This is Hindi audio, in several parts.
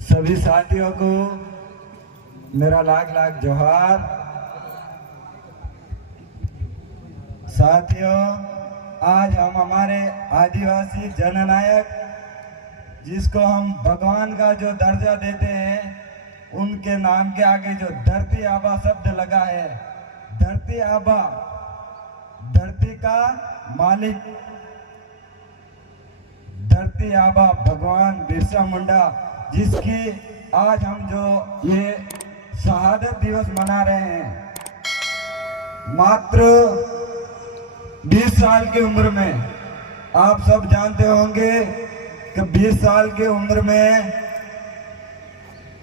सभी साथियों को मेरा लाख लाख जोहार। साथियों, आज हम हमारे आदिवासी जननायक जिसको हम भगवान का जो दर्जा देते हैं, उनके नाम के आगे जो धरती आबा शब्द लगा है, धरती आबा धरती का मालिक, धरती आबा भगवान बिरसा मुंडा, जिसकी आज हम जो ये शहादत दिवस मना रहे हैं, मात्र 20 साल की उम्र में, आप सब जानते होंगे कि 20 साल की उम्र में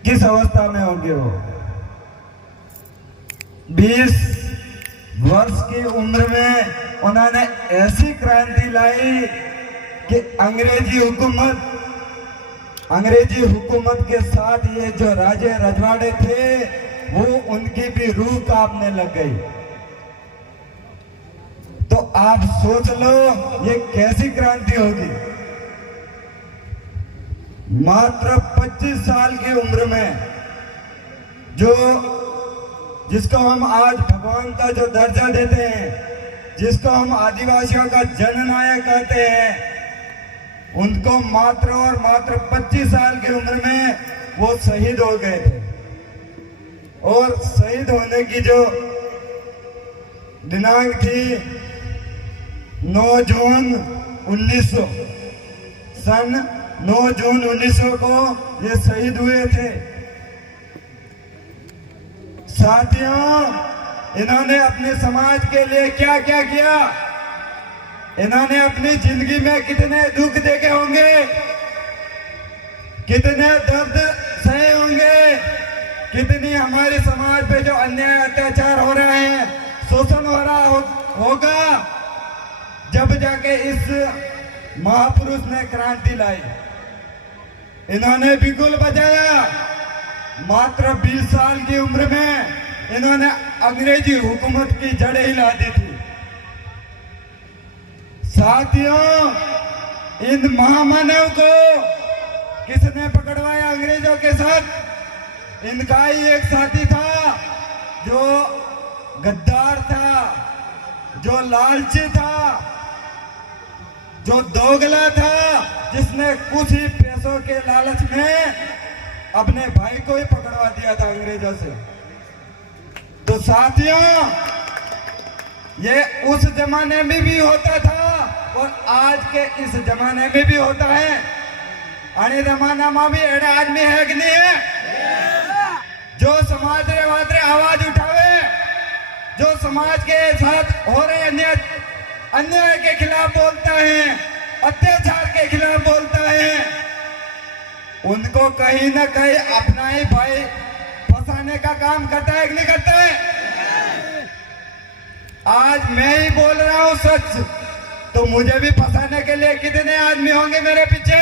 किस अवस्था में होंगे वो। 20 वर्ष की उम्र में उन्होंने ऐसी क्रांति लाई कि अंग्रेजी हुकूमत के साथ ये जो राजे रजवाड़े थे, वो उनकी भी रूह कांपने लग गई। तो आप सोच लो ये कैसी क्रांति होगी। मात्र 25 साल की उम्र में जिसको हम आज भगवान का जो दर्जा देते हैं, जिसको हम आदिवासियों का जननायक कहते हैं, उनको मात्र और मात्र 25 साल की उम्र में वो शहीद हो गए थे। और शहीद होने की जो दिनांक थी 9 जून 1900, सन 9 जून 1900 को ये शहीद हुए थे। साथियों, इन्होंने अपने समाज के लिए क्या क्या किया, इन्होंने अपनी जिंदगी में कितने दुख देखे होंगे, कितने दर्द सहे होंगे, कितनी हमारे समाज पे जो अन्याय अत्याचार हो रहे हैं, शोषण हो रहा होगा, जब जाके इस महापुरुष ने क्रांति लाई। इन्होंने बिगुल बजाया। मात्र 20 साल की उम्र में इन्होंने अंग्रेजी हुकूमत की जड़ें हिला दी थी। साथियों, इन महामानव को किसने पकड़वाया अंग्रेजों के साथ? इनका ही एक साथी था जो गद्दार था, जो लालची था, जो दोगला था, जिसने कुछ ही पैसों के लालच में अपने भाई को ही पकड़वा दिया था अंग्रेजों से। तो साथियों, ये उस जमाने में भी होता था और आज के इस जमाने में भी होता है। आने जमाना में भी एड़ा आदमी है कि नहीं है, जो समाज रे वादरे आवाज उठावे, जो समाज के साथ हो रहे अन्याय के खिलाफ बोलता है, अत्याचार के खिलाफ बोलता है, उनको कहीं ना कहीं अपना ही भाई फंसाने का काम करता है कि नहीं करता है? आज मैं ही बोल रहा हूं सच, तो मुझे भी फंसाने के लिए कितने आदमी होंगे मेरे पीछे,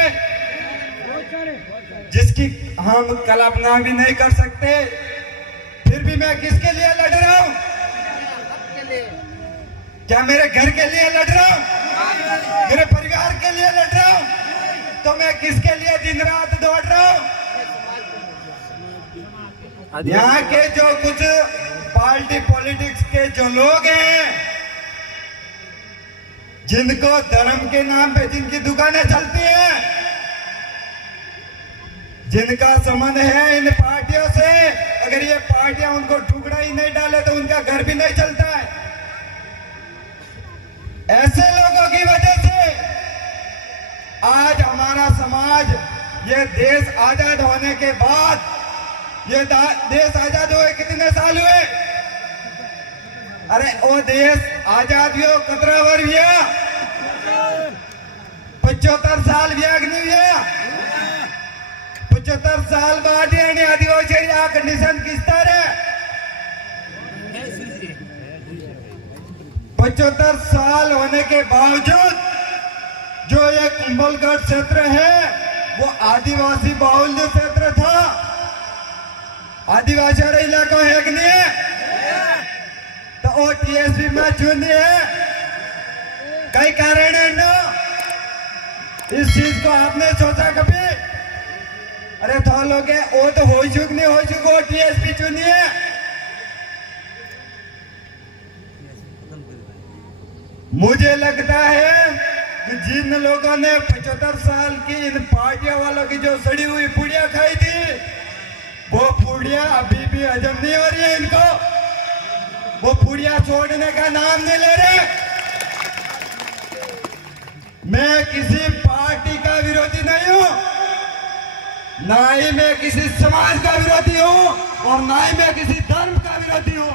जिसकी हम कल्पना भी नहीं कर सकते। फिर भी मैं किसके लिए लड़ रहा हूं? क्या मेरे घर के लिए लड़ रहा हूं? मेरे परिवार के लिए लड़ रहा हूं? तो मैं किसके लिए दिन रात दौड़ रहा हूं? यहाँ के जो कुछ पार्टी पॉलिटिक्स के जो लोग हैं, जिनको धर्म के नाम पे जिनकी दुकानें चलती हैं, जिनका संबंध है इन पार्टियों से, अगर ये पार्टियां उनको टुकड़ा ही नहीं डाले तो उनका घर भी नहीं चलता है। ऐसे लोगों की वजह से आज हमारा समाज, ये देश आजाद होने के बाद, ये देश आजाद हुए कितने साल हुए? अरे वो देश आजाद हुए कतरा वर हुआ? 75 साल हुआ। 75 साल बाद ही आदिवासी कंडीशन किस तरह? 75 साल होने के बावजूद जो ये कुंभलगढ़ क्षेत्र है, वो आदिवासी बाहुल्य जो क्षेत्र था, आदिवासी इलाका है कि नहीं है? तो वो टीएसपी में चुनी है, कई कारण है ना। इस चीज को आपने सोचा कभी? अरे तो लोग वो तो हो चुक नहीं हो चुक, वो टीएसपी चुनिए। मुझे लगता है कि जिन लोगों ने 75 साल की इन पार्टियों वालों की जो सड़ी हुई पुड़िया खाई थी, वो पुड़िया अभी भी हजम नहीं हो रही है इनको। वो पुड़िया छोड़ने का नाम नहीं ले रहे। मैं किसी पार्टी का विरोधी नहीं हूं, ना ही मैं किसी समाज का विरोधी हूं, और ना ही मैं किसी धर्म का विरोधी हूं।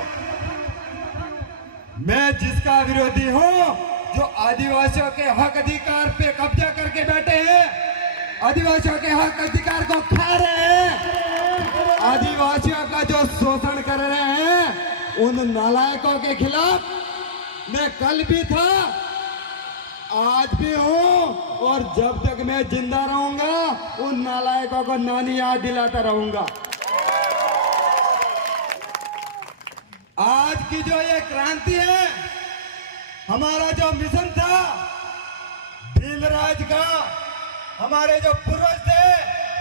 मैं जिसका विरोधी हूं, जो आदिवासियों के हक अधिकार पे कब्जा करके बैठे हैं, आदिवासियों के हक अधिकार को खा रहे हैं, आदिवासियों का जो शोषण कर रहे हैं, उन नालायकों के खिलाफ मैं कल भी था, आज भी हूं, और जब तक मैं जिंदा रहूंगा उन नालायकों को नानी याद दिलाता रहूंगा। आज की जो ये क्रांति है, हमारा जो मिशन था भील राज का, हमारे जो पूर्वज थे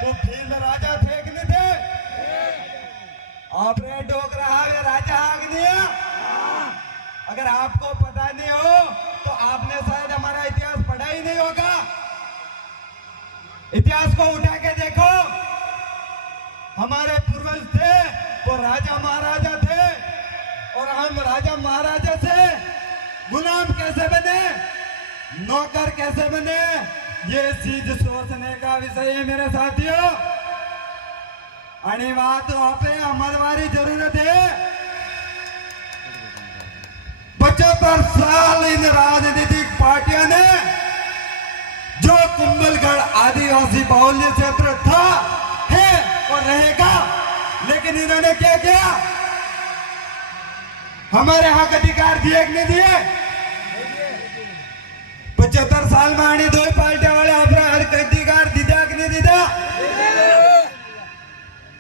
वो भील राजा थे कि नहीं थे? आपने डोकरा राजा आग्निया, अगर आपको पता नहीं हो तो आपने शायद हमारा इतिहास पढ़ा ही नहीं होगा। इतिहास को उठा के देखो, हमारे पूर्वज थे वो राजा महाराजा थे, और हम राजा महाराजा से गुलाम कैसे बने, नौकर कैसे बने, ये चीज सोचने का विषय है मेरे साथियों। आणि बात पे हमारी जरूरत है। 75 साल इन राजनीतिक पार्टियों ने जो कुंभलगढ़ आदिवासी बाहुल्य क्षेत्र था, है और रहेगा, लेकिन इन्होंने क्या किया? हमारे हक अधिकार दिए कि नहीं दिए? 75 साल में आनी दो पार्टियां वाले अपना हक अधिकार दिया कि नहीं दिया?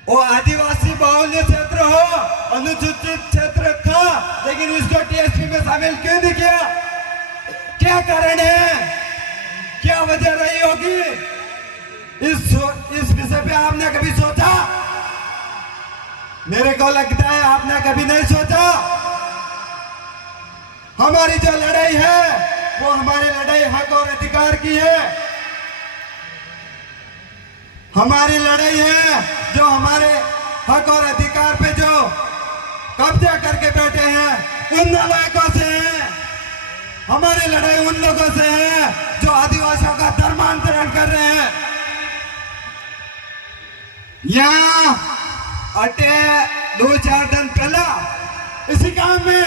वो आदिवासी बाहुल्य क्षेत्र हो, अनुसूचित क्षेत्र था, लेकिन इसको टीएसपी में शामिल क्यों नहीं किया? क्या कारण है? क्या वजह रही होगी? इस विषय पे आपने कभी सोचा? मेरे को लगता है आपने कभी नहीं सोचा। हमारी जो लड़ाई है वो हमारी लड़ाई हक और अधिकार की है। हमारी लड़ाई है जो हमारे हक और अधिकार पे जो कब्जा करके बैठे हैं उन नालायकों से है। हमारी लड़ाई उन लोगों से है जो आदिवासियों का धर्मांतरण कर रहे हैं। यहाँ अटे 2-4 दिन पहला इसी काम में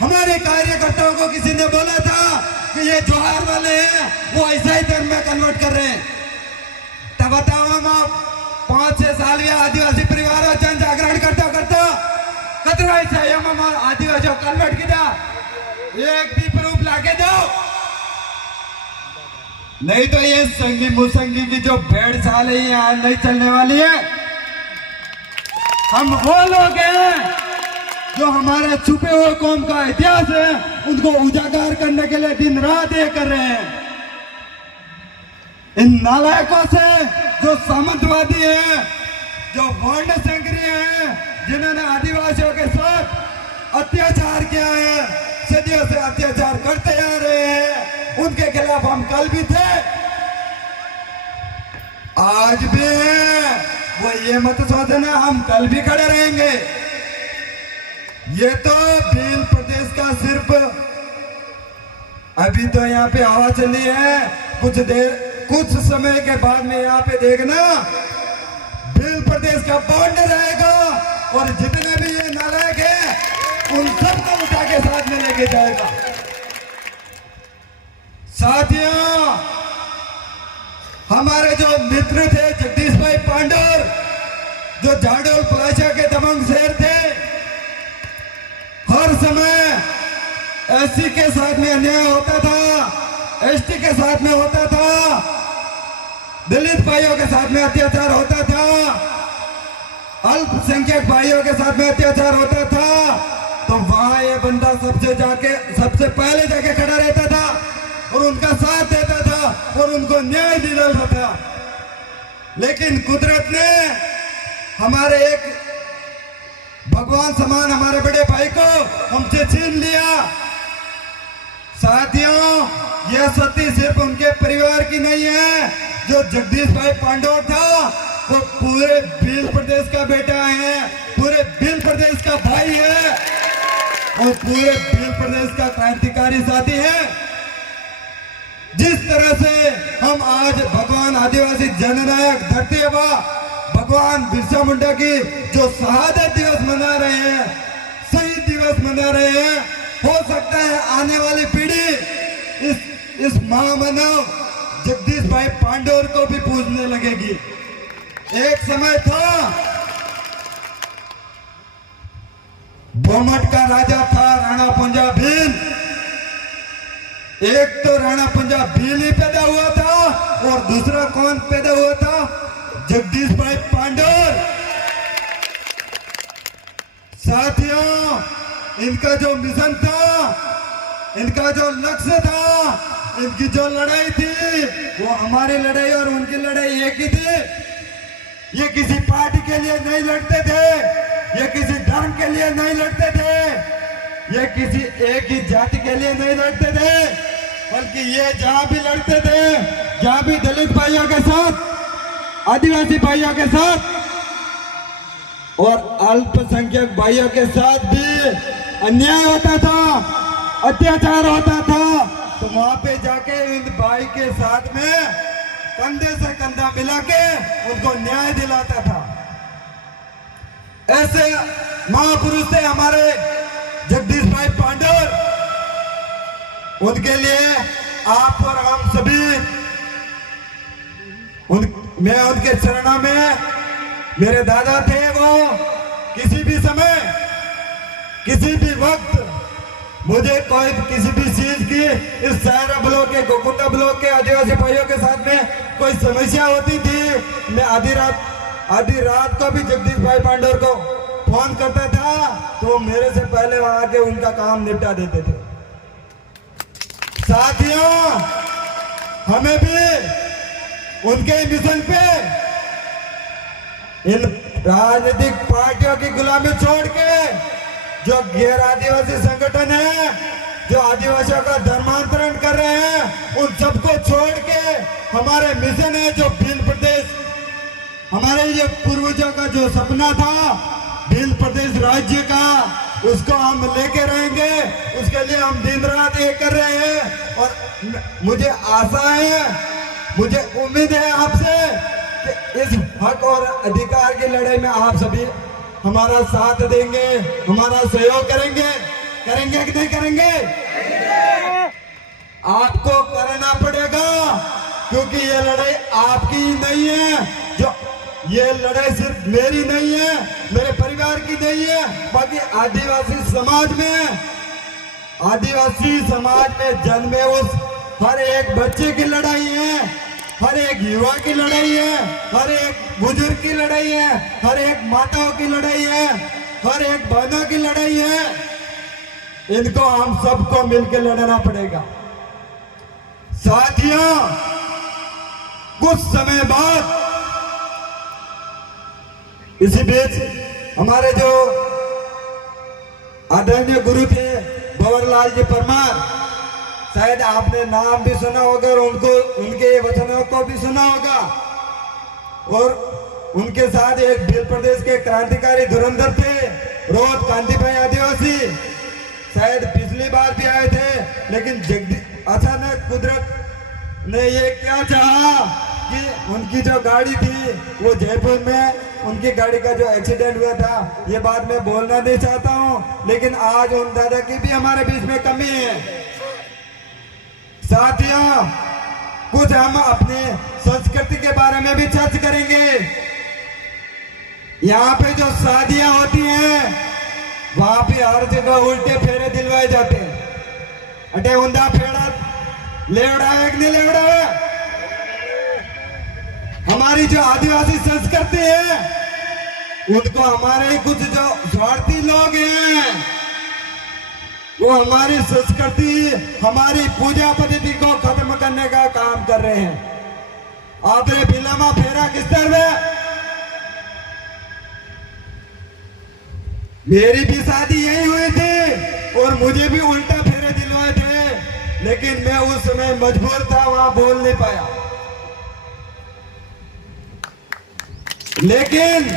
हमारे कार्यकर्ताओं को किसी ने बोला था कि ये जोहार वाले हैं, वो ईसाई धर्म में कन्वर्ट कर रहे हैं। तब बताओ, हम 5-6 साल या आदिवासी परिवारों जन जागरण करता कतरा ईसाई हम आदिवासियों कन्वर्ट किया, एक भी प्रूफ लाके दो, नहीं तो ये संगी मुसंगी की जो भेड़ चाल है यहाँ नहीं चलने वाली है। हम वो लोग हैं जो हमारे छुपे हुए कौम का इतिहास है उनको उजागर करने के लिए दिन रात ये कर रहे हैं। इन नालायकों से जो सामंतवादी हैं, जो वर्ण संग्रही हैं, जिन्होंने आदिवासियों के साथ अत्याचार किया है, सदियों से अत्याचार करते आ रहे हैं, उनके खिलाफ हम कल भी थे, आज भी हैं। वो ये मत सोचना हम कल भी खड़े रहेंगे। ये तो भील प्रदेश का सिर्फ अभी तो यहाँ पे हवा चली है, कुछ समय के बाद में यहाँ पे देखना भील प्रदेश का बॉन्ड रहेगा, और जितने भी ये नालायक हैं उन सबको उठा के साथ में लेके जाएगा। साथियों, हमारे जो मित्र थे जगदीश भाई पांडर, जो जाडोल पलाशा के दबंग शेर थे, हर समय एससी के साथ में अन्याय होता था, एसटी के साथ में होता था, दलित भाइयों के साथ में अत्याचार होता था, अल्पसंख्यक भाइयों के साथ में अत्याचार होता था, तो वहां ये बंदा सबसे पहले जाके खड़ा रहता था और उनका साथ देता था। और उनको न्याय दिलाता था। लेकिन कुदरत ने हमारे एक भगवान समान हमारे बड़े भाई को हमसे छीन लिया। साथियों, यह सती सिर्फ उनके परिवार की नहीं है। जो जगदीश भाई पांडव था वो पूरे भील प्रदेश का बेटा है, पूरे भील प्रदेश का भाई है और पूरे भील प्रदेश का क्रांतिकारी साथी है। जिस तरह से हम आज भगवान आदिवासी जननायक धरती आबा भगवान बिरसा मुंडा की जो शहादत दिवस मना रहे हैं, शहीद दिवस मना रहे हैं, हो सकता है आने वाली पीढ़ी इस महामानव जगदीश भाई पांडव को भी पूजने लगेगी। एक समय था बोमट का राजा था राणा पंजा भील। एक तो राणा पंजा भील ही पैदा हुआ था और दूसरा कौन पैदा हुआ था? जगदीश भाई पांडव। साथियों, इनका जो मिशन था, इनका जो लक्ष्य था, इनकी जो लड़ाई थी वो हमारी लड़ाई और उनकी लड़ाई एक ही थी। ये किसी पार्टी के लिए नहीं लड़ते थे, ये किसी धर्म के लिए नहीं लड़ते थे, ये किसी एक ही जाति के लिए नहीं लड़ते थे, बल्कि ये जहां भी लड़ते थे, जहां भी दलित भाइयों के साथ, आदिवासी भाइयों के साथ और अल्पसंख्यक भाइयों के साथ भी अन्याय होता था, अत्याचार होता था, तो वहां पे जाके इन भाई के साथ में कंधे से कंधा मिला के उनको न्याय दिलाता था। ऐसे महापुरुष थे हमारे जगदीश भाई पांडव। उनके लिए आप और हम सभी मैं उनके चरणों में, मेरे दादा थे वो किसी भी समय, किसी भी वक्त मुझे कोई किसी भी चीज की इस सायरा ब्लॉक के, गोकुंडा ब्लॉक के आदिवासी भाइयों के साथ में कोई समस्या होती थी, मैं आधी रात को भी जगदीश भाई पांडव को फोन करता था तो मेरे से पहले वहां आके उनका काम निपटा देते थे। साथियों, हमें भी उनके मिशन पे इन राजनीतिक पार्टियों की गुलामी छोड़ के जो गैर आदिवासी संगठन है, जो आदिवासियों का धर्मांतरण कर रहे हैं, उन सबको छोड़ के हमारे मिशन है जो भील प्रदेश, हमारे ये पूर्वजों का जो सपना था भील प्रदेश राज्य का, उसको हम लेके रहेंगे। उसके लिए हम दिन रात ये कर रहे हैं और मुझे आशा है, मुझे उम्मीद है आपसे कि इस हक और अधिकार की लड़ाई में आप सभी हमारा साथ देंगे, हमारा सहयोग करेंगे। करेंगे कि नहीं करेंगे? आपको करना पड़ेगा, क्योंकि ये लड़ाई आपकी नहीं है। जो ये लड़ाई सिर्फ मेरी नहीं है, मेरे परिवार की नहीं है, बाकी आदिवासी समाज में जन्मे उस हर एक बच्चे की लड़ाई है, हर एक युवा की लड़ाई है, हर एक बुजुर्ग की लड़ाई है, हर एक माताओं की लड़ाई है, हर एक बहनों की लड़ाई है। इनको हम सबको मिलकर लड़ना पड़ेगा। साथियों, कुछ समय बाद इसी बीच हमारे जो आदरणीय गुरु थे भंवरलाल जी परमार, शायद आपने नाम भी सुना होगा और उनके वचनों को भी सुना होगा, और उनके साथ एक भील प्रदेश के क्रांतिकारी धुरंधर थे रोहत कांति भाई आदिवासी, शायद पिछली बार भी आए थे, लेकिन अचानक कुदरत ने ये क्या चाहा कि उनकी जो गाड़ी थी वो जयपुर में, उनकी गाड़ी का जो एक्सीडेंट हुआ था, ये बात मैं बोलना नहीं चाहता हूं, लेकिन आज उन दादा की भी हमारे बीच में कमी है। साथियों, कुछ हम अपने संस्कृति के बारे में भी चर्चा करेंगे। यहाँ पे जो शादियां होती हैं वहां पे हर जगह उल्टे फेरे दिलवाए जाते हैं। अटे उंदा फेड़ा लेवड़ा है कि नहीं लेवड़ा है? हमारी जो आदिवासी संस्कृति है उनको हमारे कुछ जो स्वार्थी लोग हैं वो हमारी संस्कृति, हमारी पूजा पद्धति को खत्म करने का काम कर रहे हैं। आपने बिलामा फेरा किस तरह? मेरी भी शादी यही हुई थी और मुझे भी उल्टा फेरे दिलवाए थे, लेकिन मैं उस समय मजबूर था, वहां बोल नहीं पाया। लेकिन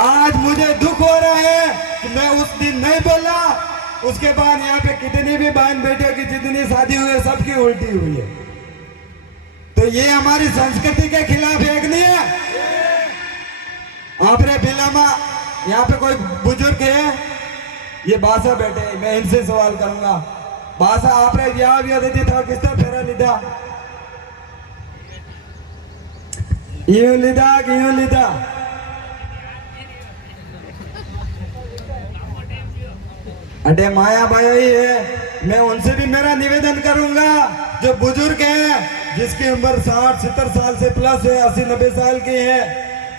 आज मुझे दुख हो रहा है कि मैं उस दिन नहीं बोला। उसके बाद यहाँ पे कितनी भी बहन बेटियों की जितनी शादी हुई है सबकी उल्टी हुई है। तो ये हमारी संस्कृति के खिलाफ एक नहीं है। आपने बिलामा, यहाँ पे कोई बुजुर्ग है, ये बासा बैठे, मैं इनसे सवाल करूंगा। बासा आपने ब्याह भी देती था, किस तरह फेरा लीधा? यूं लीधा कि यूं लीधा? अरे माया भाई ही है। मैं उनसे भी मेरा निवेदन करूंगा, जो बुजुर्ग हैं, जिसकी उम्र 60-70 साल से प्लस है, 80-90 साल की है,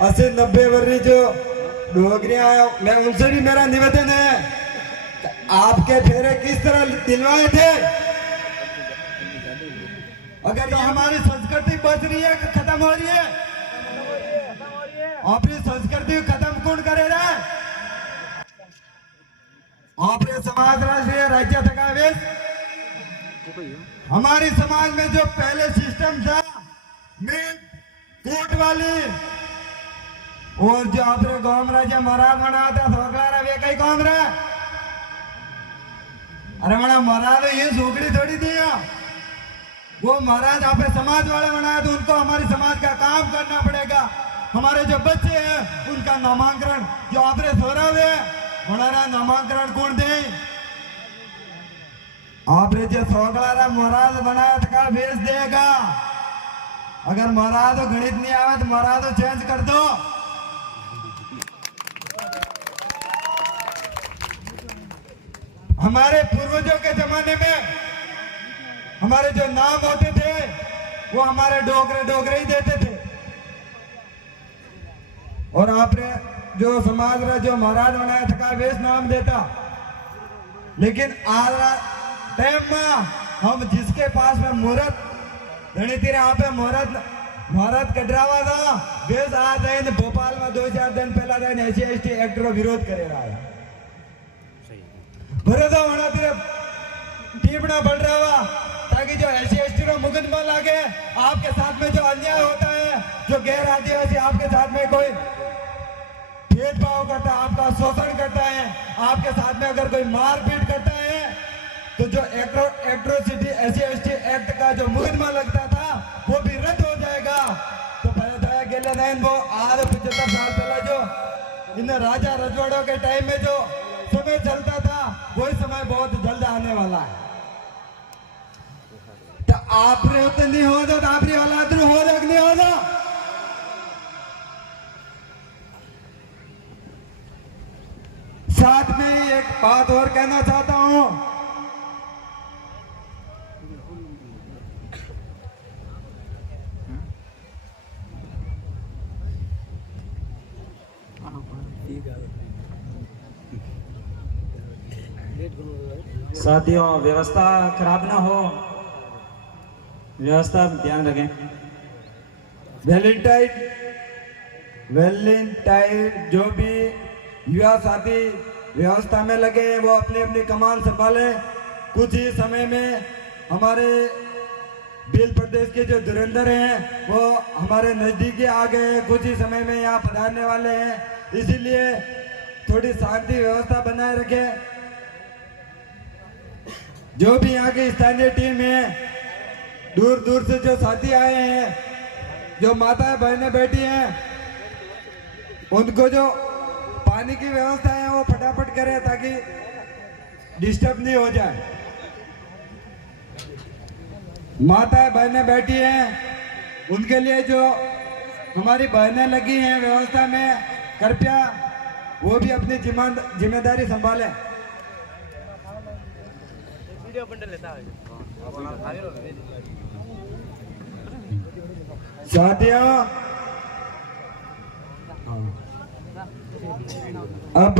80-90 वर्ष जो डोगरियां हैं, मैं उनसे भी मेरा निवेदन है, आपके फेरे किस तरह दिलवाए थे? अगर ये हमारी संस्कृति बच रही है, खत्म हो रही है, अपनी संस्कृति खत्म कौन करेगा? आपने समाज राष्ट्रीय राज्य तक हमारी समाज में जो पहले सिस्टम था कोर्ट वाली, और जो आपने गांव राज्य महाराज बना था सोकला वे कई कौन रहा? अरे बड़ा महाराज ये सोकड़ी थोड़ी थी, वो महाराज आप समाज वाले बनाया, तो उनको हमारी समाज का काम करना पड़ेगा। हमारे जो बच्चे हैं उनका नामांकन, जो आपने सोरा हुए हमारा नामांकन कौन दे? आपने जो सोकला महाराज बनाया था भेज देगा। अगर महाराज गणित नहीं आवे तो महाराज चेंज कर दो। हमारे पूर्वजों के जमाने में हमारे जो नाम होते थे वो हमारे डोगरे ही देते थे, और आपने जो समाज में जो महाराज बनाया था वेश नाम देता। लेकिन आज टाइम में हम जिसके पास में मुहूर्त धनी तीर यहाँ पे मुहूर्त कटरावा था, वेश आज है भोपाल में 2-4 दिन पहला दिन SC/ST एक्ट रो विरोध करे रहा है। भरोसा होना तीर टीपना बढ़ रहा हुआ, ताकि जो SC/ST रो मुकदमा लागे। आपके साथ में जो अन्याय होता है, जो गैर आदिवासी आपके साथ में कोई भेदभाव करता है, आपका शोषण करता है, आपके साथ में अगर कोई मारपीट करता है, तो जो एट्रोसिटी SC/ST एक्ट का जो मुकदमा लगता था वो भी रद्द हो जाएगा। तो वो आज 75 साल पहले जो इन राजा रजवाड़ों के टाइम में जो समय चलता था, वही समय बहुत जल्द आने वाला है। तो आप नहीं हो तो आप औलाद हो नहीं हो जा। साथ में एक बात और कहना चाहता हूं, साथियों व्यवस्था खराब ना हो, व्यवस्था ध्यान रखें। वैलेंटाइन जो भी युवा साथी व्यवस्था में लगे वो अपनी अपनी कमान संभाले। कुछ ही समय में हमारे भील प्रदेश के जो धुरंधर हैं वो हमारे नजदीकी आ गए हैं, कुछ ही समय में यहाँ पधारने वाले हैं, इसीलिए थोड़ी शांति व्यवस्था बनाए रखें। जो भी यहाँ की स्थानीय टीम है, दूर दूर से जो साथी आए हैं, जो माताएं बहनें बैठी हैं, उनको जो पानी की व्यवस्था है वो फटाफट करें ताकि डिस्टर्ब नहीं हो जाए। माताएं बहनें बैठी हैं, उनके लिए जो हमारी बहनें लगी हैं व्यवस्था में, कृपया वो भी अपनी जिम्मेदारी संभालें। साथियों अब